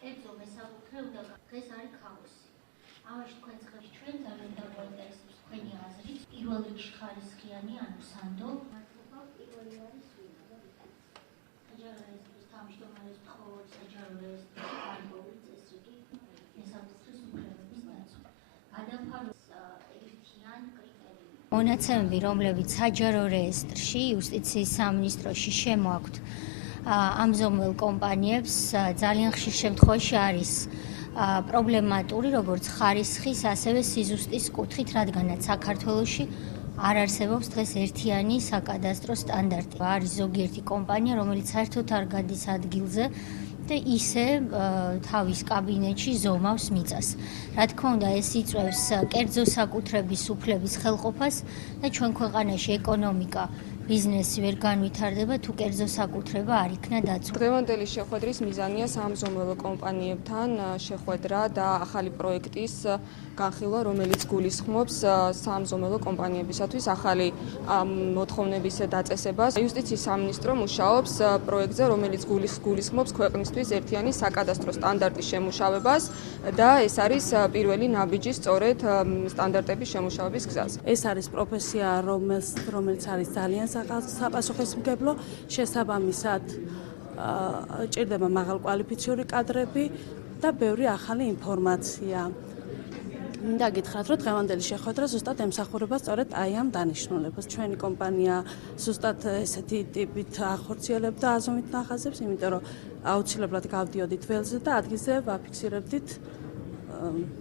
კერძო მესაკუთრე უნდა დღეს არის ქაოსი. ამაში თქვენ წხელს ჩვენ ძალიან დაგვაინტერესებს თქვენი აზრი. პირველ რიგში ხარისხიანი ანუ სანდო. მართლობა პირველი არის ვინა და საჯარო რეესტრის თავმჯდომარეს მხოლოდ საჯარო რეესტრის გარკვეული წესრიგი მესაკუთრეს უფლებების დაცვა. გადაფაროს ერთიან კრიტერიუმი. მონაცემები, რომლებიც საჯარო რეესტრში, იუსტიციის სამინისტროში შემოაქვთ ამზომელ კომპანიებს, ძალიან ხშირ შემთხვევაში არის პრობლემატური, როგორც ხარისხის, ასევე სიზუსტის კუთხით, რადგანაც საქართველოში არ არსებობს დღეს ერთიანი საკადასტრო სტანდარტი. არის ზოგიერთი კომპანია, რომელიც საერთოდ არ გადის ადგილზე და ისე თავის კაბინეტში ზომავს მიწას. რა თქმა უნდა, ეს იწვევს კერძო საკუთრების უფლების ხელყოფას და ჩვენ ქვეყანაში ეკონომიკა ბიზნესი ვერ განვითარდება თუ კერძო საკუთრება არ იქნა დაცული. დღევანდელი შეხვედრის მიზანია სამზომელო კომპანიებთან შეხვედრა და ახალი პროექტის განხილვა, რომელიც გულისხმობს სამზომელო კომპანიებისათვის ახალი მოთხოვნების დაწესებას. იუსტიციის სამინისტრო მუშაობს პროექტზე, რომელიც გულისხმობს ქვეყნისთვის ერთიანი საკადასტრო სტანდარტის შემუშავებას და ეს არის პირველი ნაბიჯი სწორედ სტანდარტების შემუშავების გზაზე. ეს არის პროფესია, რომელიც არის ძალიან საპასუხისმგებლო, შესაბამისად ჭირდება მაღალკვალიფიციური კადრები და ბევრი ახალი ინფორმაცია. მინდა გითხრათ, რომ დღევანდელი შეხვედრა ზუსტად ემსახურება სწორედ აი ამ დანიშნულებას. ჩვენი კომპანია ზუსტად ესეთი ტიპით ახორციელებდა აზომით ნახაზებს, იმიტომ რომ აუცილებლად გავდიოდით ველზე და ადგილზე ვაფიქსირებდით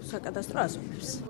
საკადასტრო აზომებს.